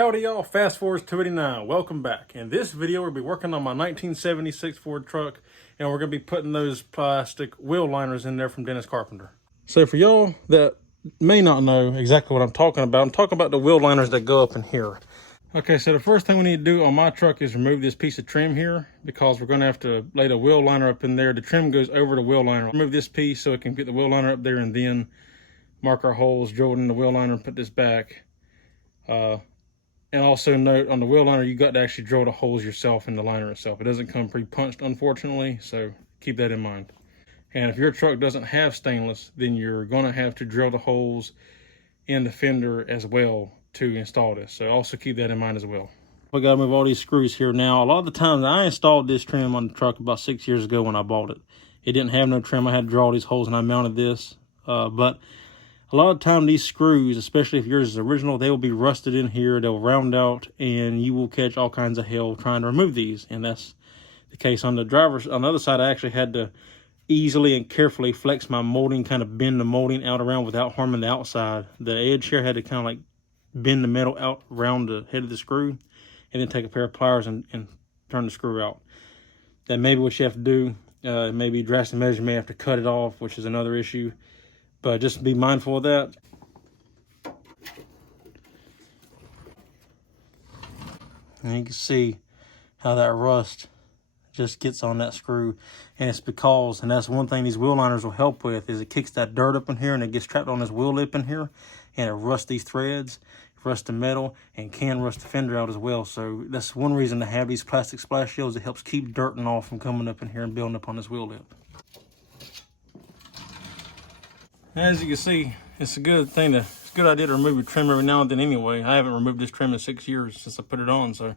Howdy y'all, Fast Forward 289, welcome back. In this video we'll be working on my 1976 Ford truck, and we're going to be putting those plastic wheel liners in there from Dennis Carpenter. So for y'all that may not know exactly what I'm talking about the wheel liners that go up in here. Okay, so the first thing we need to do on my truck is remove this piece of trim here, because we're going to have to lay the wheel liner up in there. The trim goes over the wheel liner. Remove this piece so it can get the wheel liner up there, and then mark our holes, drill it in the wheel liner, and put this back. And also note, on the wheel liner, you got to actually drill the holes yourself in the liner itself. It doesn't come pre-punched, unfortunately, so keep that in mind. And if your truck doesn't have stainless, then you're going to have to drill the holes in the fender as well to install this. So also keep that in mind as well. We got to move all these screws here now. A lot of the times, I installed this trim on the truck about 6 years ago when I bought it. It didn't have no trim. I had to draw all these holes, and I mounted this. But a lot of the time, these screws, especially if yours is original, they will be rusted in here. They'll round out, and you will catch all kinds of hell trying to remove these. And that's the case on the driver's. On the other side, I actually had to easily and carefully flex my molding, kind of bend the molding out around without harming the outside. The edge here had to kind of like bend the metal out around the head of the screw, and then take a pair of pliers and turn the screw out. That may be what you have to do. Maybe drastic measures, you may have to cut it off, which is another issue. But just be mindful of that. And you can see how that rust just gets on that screw. And it's because, and that's one thing these wheel liners will help with, is it kicks that dirt up in here and it gets trapped on this wheel lip in here. And it rusts these threads, rusts the metal, and can rust the fender out as well. So that's one reason to have these plastic splash shields. It helps keep dirt and all from coming up in here and building up on this wheel lip. As you can see, it's a good idea to remove your trim every now and then anyway. I haven't removed this trim in 6 years since I put it on, so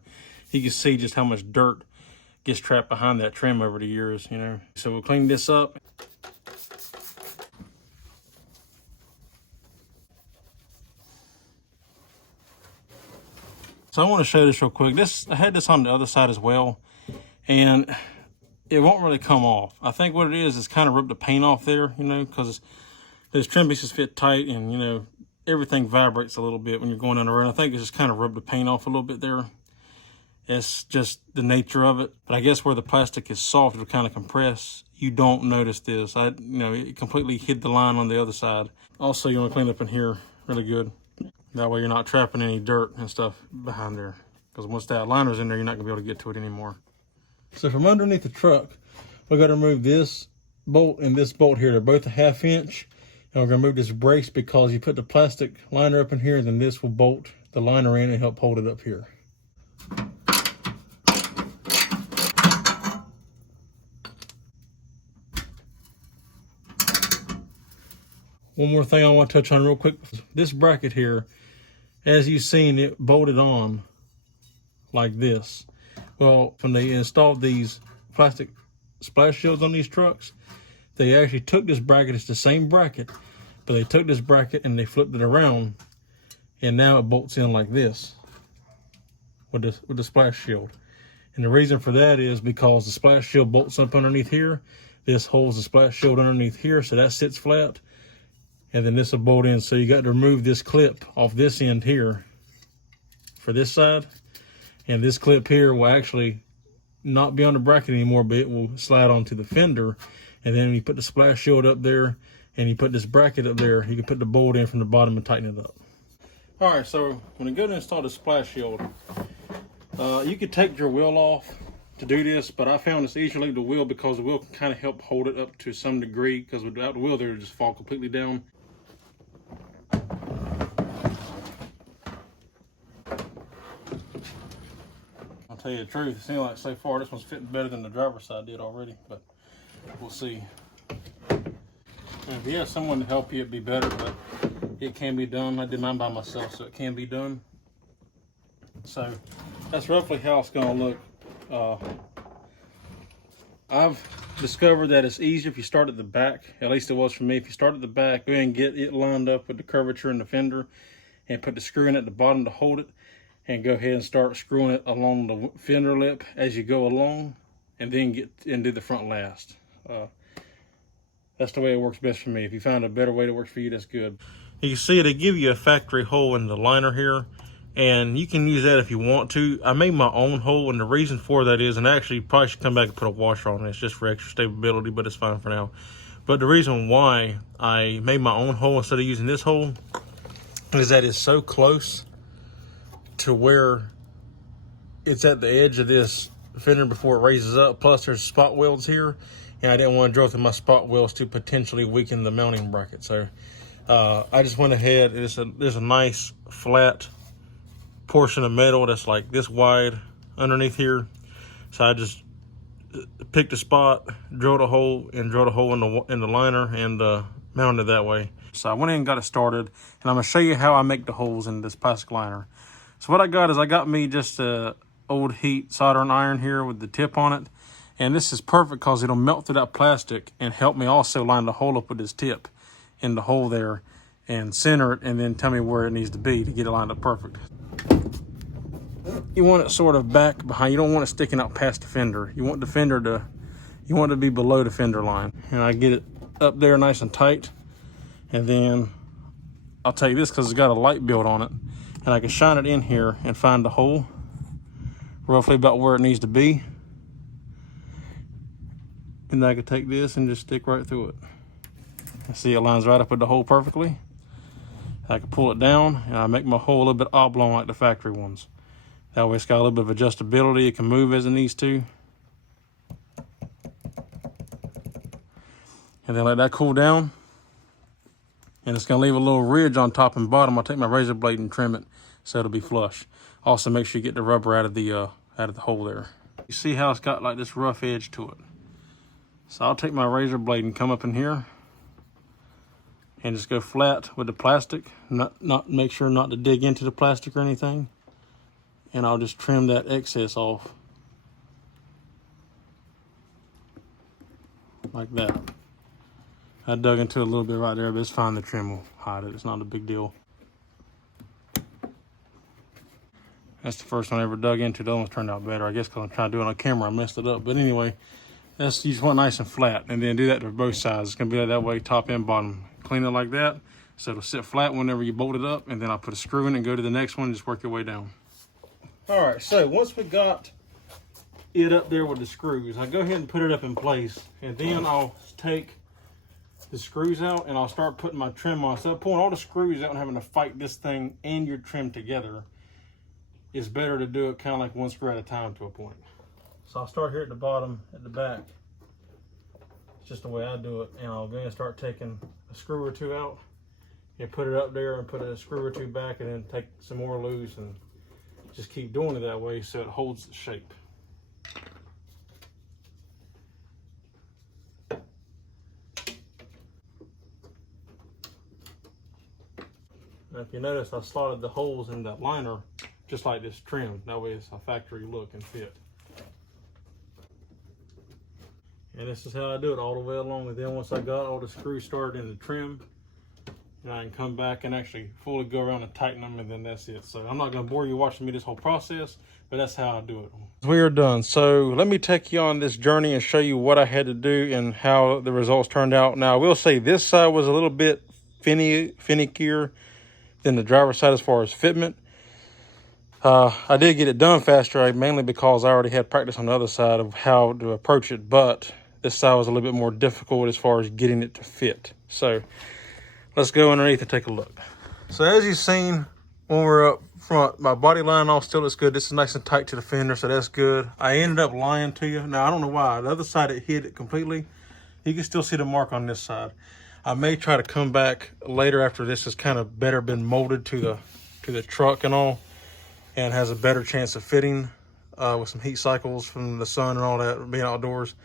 you can see just how much dirt gets trapped behind that trim over the years, you know. So we'll clean this up. So I want to show this real quick. I had this on the other side as well, and it won't really come off. I think what it is kind of rip the paint off there, you know, because those trim pieces fit tight, and, you know, everything vibrates a little bit when you're going down the road. I think it's just kind of rubbed the paint off a little bit there. It's just the nature of it. But I guess where the plastic is soft, it'll kind of compress. You don't notice this. It completely hid the line on the other side. Also, you want to clean up in here really good. That way you're not trapping any dirt and stuff behind there. Because once that liner's in there, you're not going to be able to get to it anymore. So from underneath the truck, we've got to remove this bolt and this bolt here. They're both a 1/2 inch. And we're going to move this brace because you put the plastic liner up in here, then this will bolt the liner in and help hold it up here. One more thing I want to touch on real quick. This bracket here, as you've seen, it bolted on like this. Well, when they installed these plastic splash shields on these trucks, they actually took this bracket. It's the same bracket, but they took this bracket and they flipped it around, and now it bolts in like this with the splash shield. And the reason for that is because the splash shield bolts up underneath here. This holds the splash shield underneath here, so that sits flat, and then this will bolt in. So you got to remove this clip off this end here for this side, and this clip here will actually not be on the bracket anymore, but it will slide onto the fender. And then when you put the splash shield up there and you put this bracket up there, you can put the bolt in from the bottom and tighten it up. All right, so when you go to install the splash shield, you could take your wheel off to do this, but I found it's easier to leave the wheel because the wheel can kind of help hold it up to some degree, because without the wheel there, it'll just fall completely down. I'll tell you the truth, it seems like so far this one's fitting better than the driver's side did already, but we'll see. And if you have someone to help you, it'd be better, but it can be done. I did mine by myself, so it can be done. So that's roughly how it's going to look. I've discovered that it's easier if you start at the back. At least it was for me. If you start at the back, go ahead and get it lined up with the curvature in the fender, and put the screw in at the bottom to hold it, and go ahead and start screwing it along the fender lip as you go along, and then do the front last. That's the way it works best for me. If you find a better way that works for you, that's good. You can see they give you a factory hole in the liner here And you can use that if you want to. I made my own hole, and the reason for that is, and actually probably should come back and put a washer on it. It's just for extra stability, but it's fine for now. But the reason why I made my own hole instead of using this hole is that it's so close to where it's at the edge of this fender before it raises up. Plus there's spot welds here, and I didn't want to drill through my spot welds to potentially weaken the mounting bracket. So I just went ahead. There's a nice flat portion of metal that's like this wide underneath here. So I just picked a spot, drilled a hole in the liner, and mounted that way. So I went in and got it started, and I'm gonna show you how I make the holes in this plastic liner. So what I got is I got me just a old heat soldering iron here with the tip on it, and this is perfect because it'll melt through that plastic and help me also line the hole up with this tip in the hole there and center it, and then tell me where it needs to be to get it lined up perfect. You want it sort of back behind. You don't want it sticking out past the fender. You want it to be below the fender line. And I get it up there nice and tight. And then I'll take this because it's got a light build on it. And I can shine it in here and find the hole roughly about where it needs to be. And then I can take this and just stick right through it. And see, it lines right up with the hole perfectly. I can pull it down, and I make my hole a little bit oblong like the factory ones. That way it's got a little bit of adjustability. It can move as it needs to. And then let that cool down. And it's gonna leave a little ridge on top and bottom. I'll take my razor blade and trim it so it'll be flush. Also make sure you get the rubber out of the hole there. You see how it's got like this rough edge to it. So I'll take my razor blade and come up in here and just go flat with the plastic. Make sure not to dig into the plastic or anything. And I'll just trim that excess off. Like that. I dug into it a little bit right there, but it's fine. The trim will hide it. It's not a big deal. That's the first one I ever dug into. The other one's turned out better. I guess because I'm trying to do it on camera, I messed it up. But anyway, you just want nice and flat. And then do that to both sides. It's going to be that way, top and bottom. Clean it like that, so it'll sit flat whenever you bolt it up. And then I'll put a screw in it and go to the next one and just work your way down. All right, so once we got it up there with the screws, I go ahead and put it up in place. And then I'll take the screws out and I'll start putting my trim on. So pulling all the screws out and having to fight this thing and your trim together, it's better to do it kind of like one screw at a time to a point. So I'll start here at the bottom, at the back. It's just the way I do it. And I'll go ahead and start taking a screw or two out and put it up there and put a screw or two back, and then take some more loose and just keep doing it that way so it holds the shape. Now if you notice, I slotted the holes in that liner just like this trim. That way it's a factory look and fit. And this is how I do it all the way along. And then once I got all the screws started in the trim, and I can come back and actually fully go around and tighten them, and then that's it. So I'm not gonna bore you watching me this whole process, but that's how I do it. We are done. So let me take you on this journey and show you what I had to do and how the results turned out. Now I will say this side was a little bit finickier than the driver's side as far as fitment. I did get it done faster, mainly because I already had practice on the other side of how to approach it, but this side was a little bit more difficult as far as getting it to fit. So let's go underneath and take a look. So as you've seen, when we're up front, my body line all still looks good. This is nice and tight to the fender, so that's good. I ended up lying to you. Now, I don't know why. The other side, it hid it completely. You can still see the mark on this side. I may try to come back later after this has kind of better been molded to the truck and all, and has a better chance of fitting with some heat cycles from the sun and all that, being outdoors.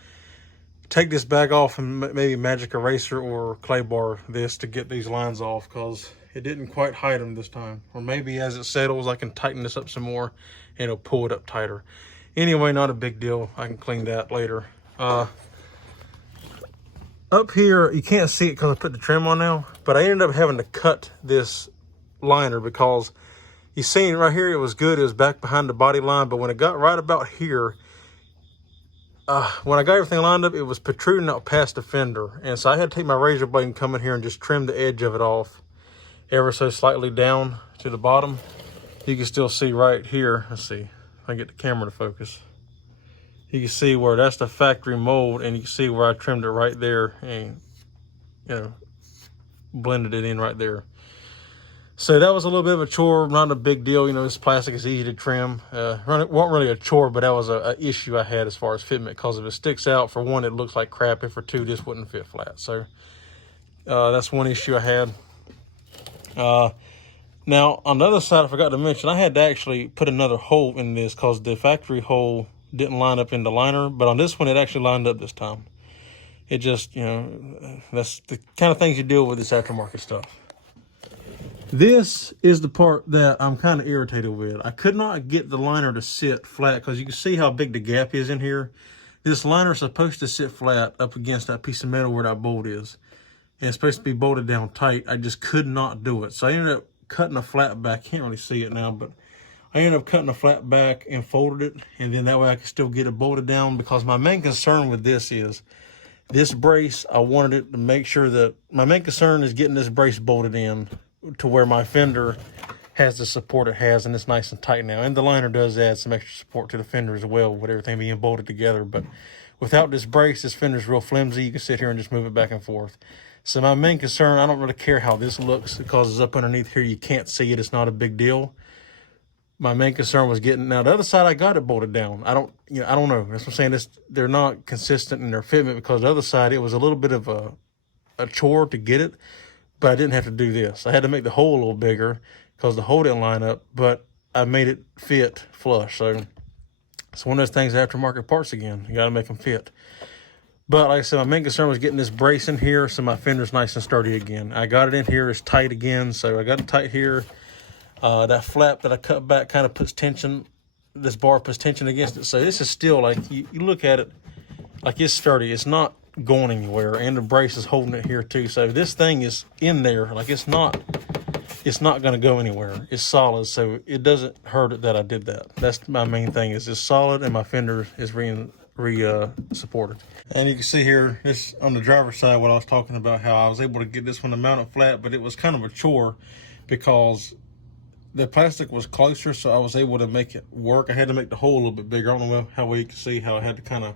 Take this bag off and maybe magic eraser or clay bar this to get these lines off, because it didn't quite hide them this time. Or maybe as it settles, I can tighten this up some more and it'll pull it up tighter. Anyway, not a big deal. I can clean that later. Up here, you can't see it because I put the trim on now, but I ended up having to cut this liner because you seen right here, it was good. It was back behind the body line, but when it got right about here, when I got everything lined up, it was protruding out past the fender. And so I had to take my razor blade and come in here and just trim the edge of it off ever so slightly down to the bottom. you can still see right here. Let's see if I can get the camera to focus. You can see where that's the factory mold, and you can see where I trimmed it right there and, you know, blended it in right there. So that was a little bit of a chore, not a big deal. You know, this plastic is easy to trim. It wasn't really a chore, but that was a issue I had as far as fitment, because if it sticks out, for one, it looks like crap, and for two, this wouldn't fit flat. So that's one issue I had. Now, on the other side, I forgot to mention, I had to actually put another hole in this because the factory hole didn't line up in the liner, but on this one, it actually lined up this time. It just, you know, that's the kind of things you deal with this aftermarket stuff. This is the part that I'm kind of irritated with. I could not get the liner to sit flat because you can see how big the gap is in here. This liner is supposed to sit flat up against that piece of metal where that bolt is. And it's supposed to be bolted down tight. I just could not do it. So I ended up cutting a flat back. Can't really see it now, but I ended up cutting a flat back and folded it. And then that way I could still get it bolted down, because my main concern with this is this brace. I wanted it to make sure that my main concern is getting this brace bolted in to where my fender has the support it has, and it's nice and tight now. And the liner does add some extra support to the fender as well, with everything being bolted together. But without this brace, this fender's real flimsy. You can sit here and just move it back and forth. So my main concern, I don't really care how this looks, because it's up underneath here. You can't see it. It's not a big deal. My main concern was getting, now the other side, I got it bolted down. I don't know. That's what I'm saying. They're not consistent in their fitment, because the other side, it was a little bit of a chore to get it. But I didn't have to do this. I had to make the hole a little bigger because the hole didn't line up, but I made it fit flush. So it's one of those things, aftermarket parts again. You got to make them fit. But like I said, my main concern was getting this brace in here so my fender's nice and sturdy again. I got it in here. It's tight again, so I got it tight here. That flap that I cut back kind of puts tension. This bar puts tension against it. So this is still, like, you look at it, like, it's sturdy. It's not going anywhere, and the brace is holding it here too. So this thing is in there, like, it's not going to go anywhere. It's solid, so it doesn't hurt it that I did that. That's my main thing, is it's solid and my fender is supported. And you can see here, this on the driver's side, what I was talking about, how I was able to get this one to mount it flat, but it was kind of a chore because the plastic was closer, so I was able to make it work. I had to make the hole a little bit bigger. I don't know how well you can see how I had to kind of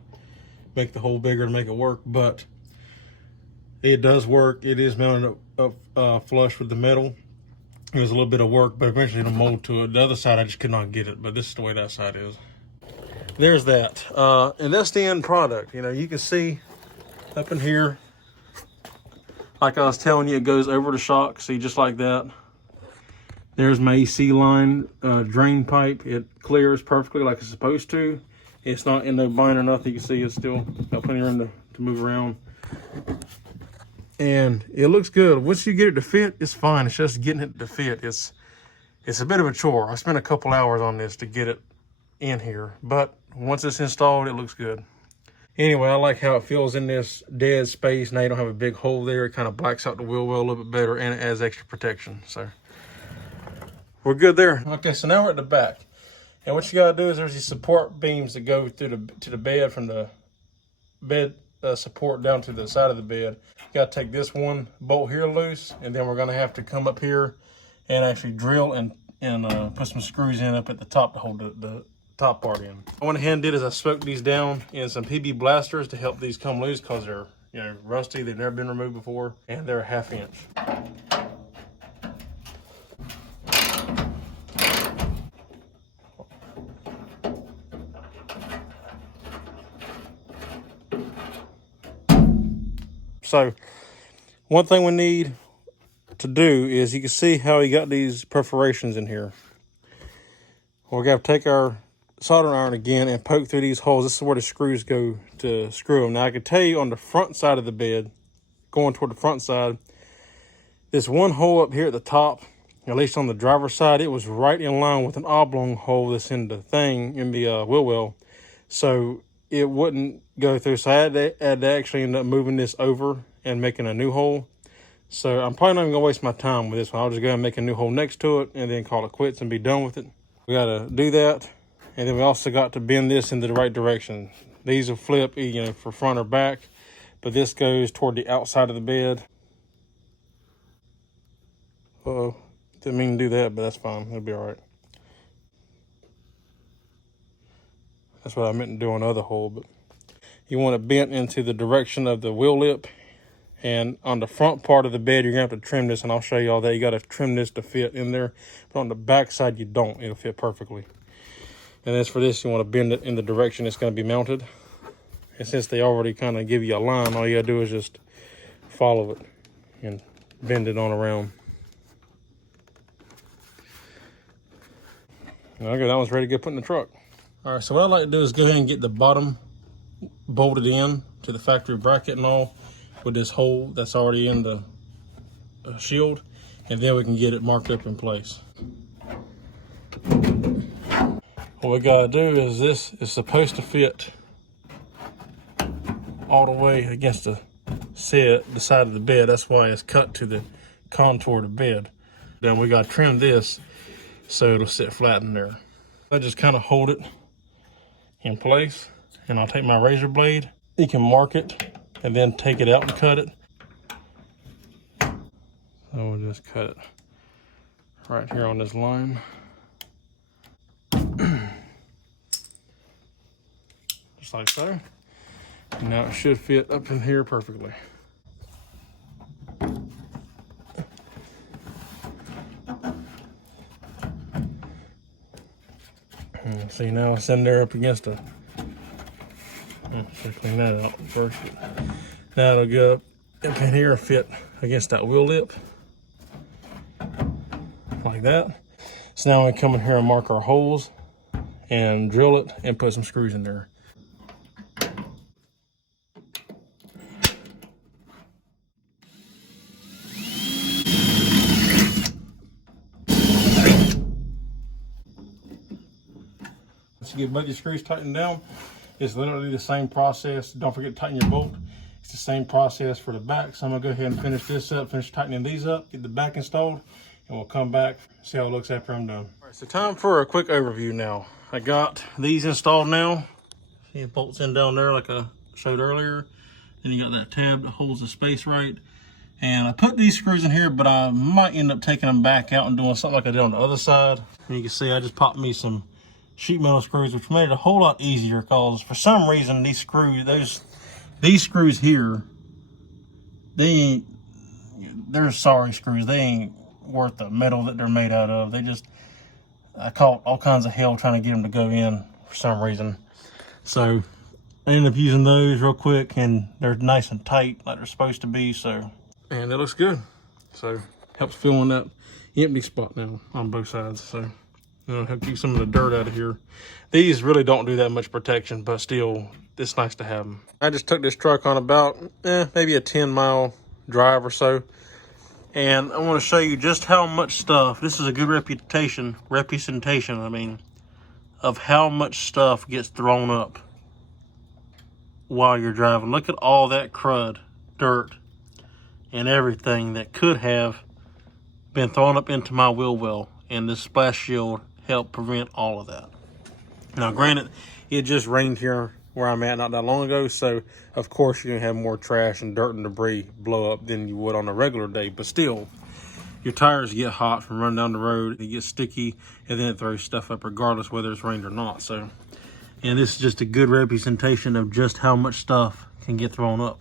make the hole bigger to make it work, but it does work. It is mounted up flush with the metal. It was a little bit of work, but eventually it'll mold to it. The other side, I just could not get it, but this is the way that side is. There's that. And that's the end product. You know, you can see up in here, like I was telling you, it goes over the shock. See, just like that. There's my AC line drain pipe. It clears perfectly like it's supposed to. It's not in no bind or nothing. You can see it's still got plenty of room to move around. And it looks good. Once you get it to fit, it's fine. It's just getting it to fit. It's a bit of a chore. I spent a couple hours on this to get it in here. But once it's installed, it looks good. Anyway, I like how it feels in this dead space. Now you don't have a big hole there. It kind of blacks out the wheel well a little bit better, and it adds extra protection. So we're good there. Okay, so now we're at the back. And what you gotta do is there's these support beams that go through to the bed, from the bed support down to the side of the bed. You gotta take this one bolt here loose, and then we're gonna have to come up here and actually drill and put some screws in up at the top to hold the top part in. I went ahead and did is I smoked these down in some PB blasters to help these come loose, because they're, you know, rusty. They've never been removed before, and they're a 1/2 inch. So one thing we need to do is, you can see how he got these perforations in here. We're going to take our soldering iron again and poke through these holes. This is where the screws go to screw them. Now I can tell you, on the front side of the bed, going toward the front side, this one hole up here at the top, at least on the driver's side, it was right in line with an oblong hole that's in the thing, in the wheel well. So it wouldn't go through. So I had to actually end up moving this over and making a new hole. So I'm probably not even gonna waste my time with this one. I'll just go and make a new hole next to it and then call it quits and be done with it. We gotta do that. And then we also got to bend this in the right direction. These will flip, you know, for front or back, but this goes toward the outside of the bed. Uh-oh, didn't mean to do that, but that's fine. It'll be all right. That's what I meant to do on the other hole, but you want it bent into the direction of the wheel lip. And on the front part of the bed, you're gonna have to trim this, and I'll show you all that. You gotta trim this to fit in there, but on the back side, you don't. It'll fit perfectly. And as for this, you wanna bend it in the direction it's gonna be mounted. And since they already kind of give you a line, all you gotta do is just follow it and bend it on around. Okay, that one's ready to get put in the truck. All right, so what I like to do is go ahead and get the bottom bolted in to the factory bracket and all with this hole that's already in the shield, and then we can get it marked up in place. What we gotta do is this is supposed to fit all the way against the side of the bed. That's why it's cut to the contour of the bed. Then we gotta trim this so it'll sit flat in there. I just kind of hold it in place, and I'll take my razor blade. You can mark it and then take it out and cut it. So we'll just cut it right here on this line. Just like so. And now it should fit up in here perfectly. And see, now it's in there up against a, should clean that out first. Now it'll go up in here and fit against that wheel lip. Like that. So now we come in here and mark our holes and drill it and put some screws in there. Once you get both your screws tightened down, it's literally the same process. Don't forget to tighten your bolt. It's the same process for the back. So I'm gonna go ahead and finish this up, finish tightening these up, get the back installed, and we'll come back, see how it looks after I'm done. All right, so time for a quick overview now. I got these installed now. See, it bolts in down there like I showed earlier. Then you got that tab that holds the space right. And I put these screws in here, but I might end up taking them back out and doing something like I did on the other side. And you can see I just popped me some sheet metal screws, which made it a whole lot easier, because for some reason these screws here, they're sorry screws. They ain't worth the metal that they're made out of. I caught all kinds of hell trying to get them to go in for some reason. So I ended up using those real quick, and they're nice and tight like they're supposed to be. And it looks good. So helps fill in that empty spot now on both sides. So help keep some of the dirt out of here. These really don't do that much protection, but still, it's nice to have them. I just took this truck on about maybe a 10-mile drive or so, and I want to show you just how much stuff. This is a good representation, I mean, of how much stuff gets thrown up while you're driving. Look at all that crud, dirt, and everything that could have been thrown up into my wheel well, and this splash shield helped prevent all of that. Now, granted, it just rained here where I'm at not that long ago, so of course you're gonna have more trash and dirt and debris blow up than you would on a regular day, but still, your tires get hot from running down the road, it gets sticky, and then it throws stuff up regardless whether it's rained or not. So, and this is just a good representation of just how much stuff can get thrown up.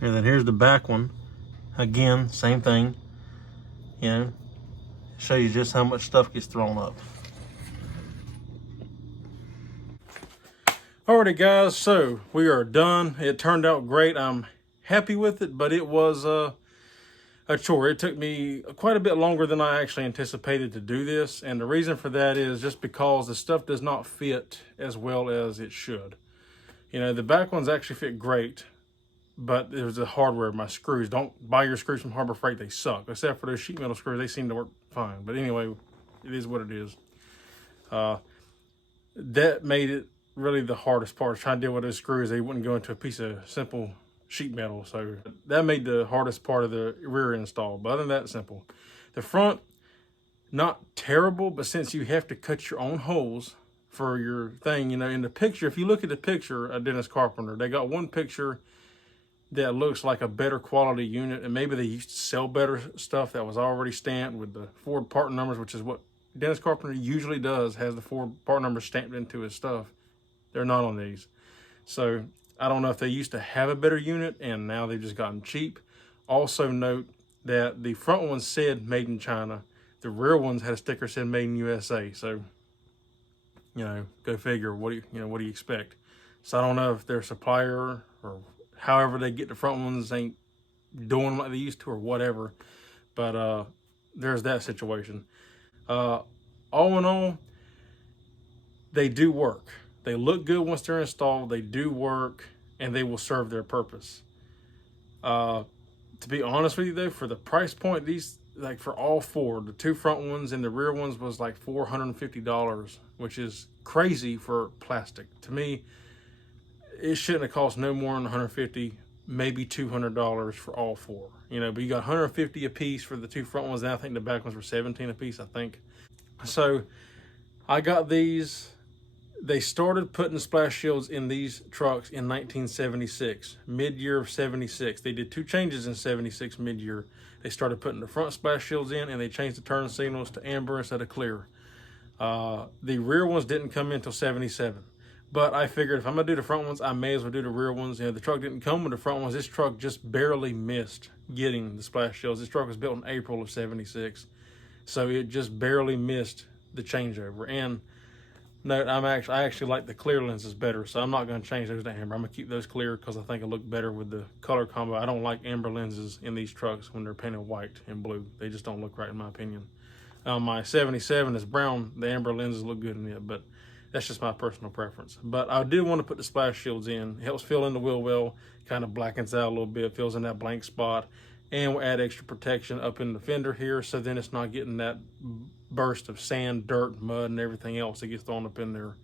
And then here's the back one. Again, same thing. Show you just how much stuff gets thrown up. Alrighty guys, so we are done. It turned out great. I'm happy with it, but it was a chore. It took me quite a bit longer than I actually anticipated to do this, and the reason for that is just because the stuff does not fit as well as it should. The back ones actually fit great, but there's the hardware, my screws. Don't buy your screws from Harbor Freight, they suck. Except for those sheet metal screws, they seem to work fine. But anyway, it is what it is. That made it really the hardest part, trying to deal with those screws. They wouldn't go into a piece of simple sheet metal. So that made the hardest part of the rear install. But other than that, simple. The front, not terrible, but since you have to cut your own holes for your thing, in the picture, if you look at the picture of Dennis Carpenter, they got one picture that looks like a better quality unit, and maybe they used to sell better stuff that was already stamped with the Ford part numbers, which is what Dennis Carpenter usually does, has the 4 part numbers stamped into his stuff. They're not on these. So I don't know if they used to have a better unit and now they've just gotten cheap. Also note that the front ones said made in China. The rear ones had a sticker said made in USA. So, you know, go figure. What do you expect? So I don't know if their supplier or however they get the front ones ain't doing them like they used to or whatever. But there's that situation. All in all, they do work. They look good once they're installed. They do work, and they will serve their purpose. To be honest with you, though, for the price point, these, like for all 4, the 2 front ones and the rear ones was like $450, which is crazy for plastic. To me, it shouldn't have cost no more than $150, maybe $200 for all 4. You know, but you got $150 a piece for the 2 front ones, and I think the back ones were $17 a piece, I think. So I got these. They started putting splash shields in these trucks in 1976, mid-year of 76. They did 2 changes in 76 mid-year. They started putting the front splash shields in, and they changed the turn signals to amber instead of clear. The rear ones didn't come in until 77. But I figured if I'm going to do the front ones, I may as well do the rear ones. You know, the truck didn't come with the front ones. This truck just barely missed getting the splash shields. This truck was built in April of 76. So it just barely missed the changeover. And no, I actually like the clear lenses better, so I'm not going to change those to amber. I'm going to keep those clear because I think it look better with the color combo. I don't like amber lenses in these trucks when they're painted white and blue. They just don't look right in my opinion. My 77 is brown. The amber lenses look good in it, but that's just my personal preference. But I did want to put the splash shields in. It helps fill in the wheel well, kind of blackens out a little bit, fills in that blank spot, and we'll add extra protection up in the fender here, so then it's not getting that burst of sand, dirt, mud, and everything else that gets thrown up in there.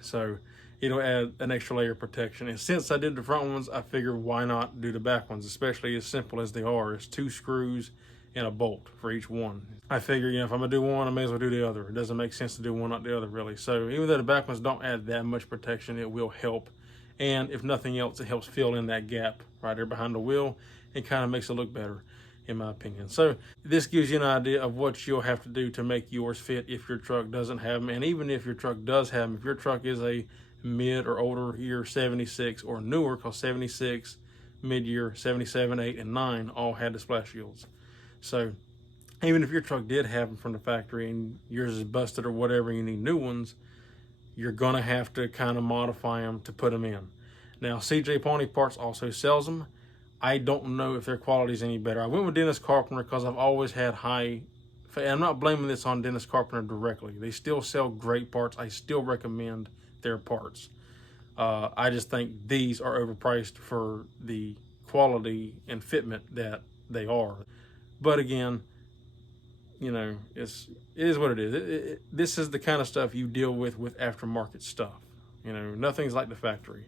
So it'll add an extra layer of protection. And since I did the front ones, I figured why not do the back ones, especially as simple as they are. It's 2 screws and a bolt for each one. I figure, you know, if I'm gonna do one, I may as well do the other. It doesn't make sense to do one, not the other, really. So even though the back ones don't add that much protection, it will help. And if nothing else, it helps fill in that gap right there behind the wheel and kind of makes it look better, in my opinion. So this gives you an idea of what you'll have to do to make yours fit if your truck doesn't have them. And even if your truck does have them, if your truck is a mid or older year 76 or newer, because 76, mid-year 77, 8, and 9 all had the splash shields. So even if your truck did have them from the factory and yours is busted or whatever, you need new ones, you're gonna have to kind of modify them to put them in. Now, CJ Pawnee Parts also sells them. I don't know if their quality is any better. I went with Dennis Carpenter because I've always had high, and I'm not blaming this on Dennis Carpenter directly. They still sell great parts. I still recommend their parts. I just think these are overpriced for the quality and fitment that they are. But again, you know, it is what it is. This is the kind of stuff you deal with aftermarket stuff. You know, nothing's like the factory.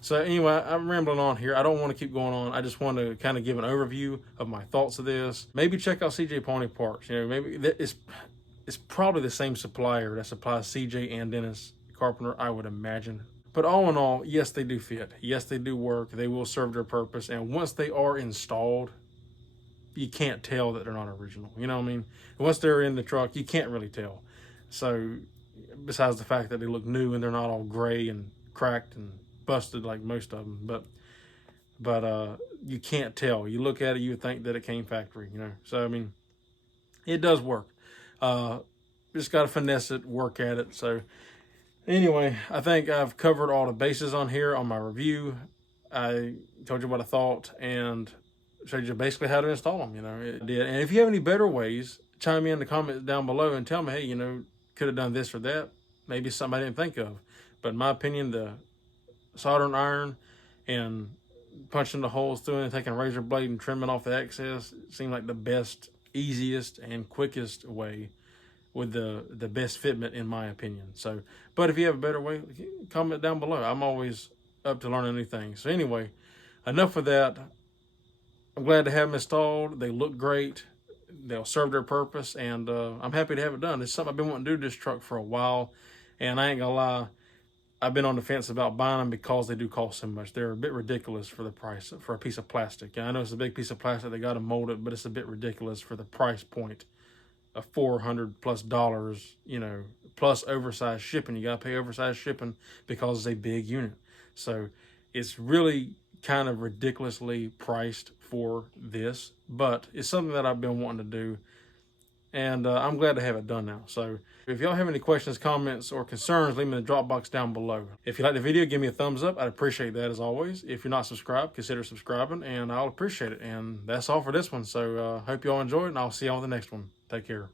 So anyway, I'm rambling on here. I don't want to keep going on. I just want to kind of give an overview of my thoughts of this. Maybe check out CJ Pawnee Parts. You know, maybe it's probably the same supplier that supplies CJ and Dennis Carpenter, I would imagine. But all in all, yes, they do fit. Yes, they do work. They will serve their purpose. And once they are installed, you can't tell that they're not original. You know what I mean? Once they're in the truck, you can't really tell. So besides the fact that they look new and they're not all gray and cracked and busted like most of them, but you can't tell. You look at it, you would think that it came factory, you know. So I mean, it does work. Just got to finesse it, work at it. So anyway, I think I've covered all the bases on here on my review. I told you what I thought and showed you basically how to install them. You know, it did. And if you have any better ways, chime in the comments down below and tell me, hey, you know, could have done this or that. Maybe something I didn't think of. But in my opinion, the soldering iron and punching the holes through it and taking a razor blade and trimming off the excess seemed like the best, easiest, and quickest way with the best fitment, in my opinion. So, but if you have a better way, comment down below. I'm always up to learning new things. So anyway, enough of that. I'm glad to have them installed. They look great. They'll serve their purpose, and I'm happy to have it done. It's something I've been wanting to do to this truck for a while, and I ain't gonna lie, I've been on the fence about buying them because they do cost so much. They're a bit ridiculous for the price for a piece of plastic. And I know it's a big piece of plastic. They got to mold it, but it's a bit ridiculous for the price point a $400+, you know, plus oversized shipping. You got to pay oversized shipping because it's a big unit. So it's really kind of ridiculously priced for this, but it's something that I've been wanting to do, and I'm glad to have it done now. So if y'all have any questions, comments, or concerns, leave them in the drop box down below. If you like the video, give me a thumbs up. I'd appreciate that as always. If you're not subscribed, consider subscribing, and I'll appreciate it. And that's all for this one. So hope y'all enjoy it, and I'll see y'all on the next one. Take care.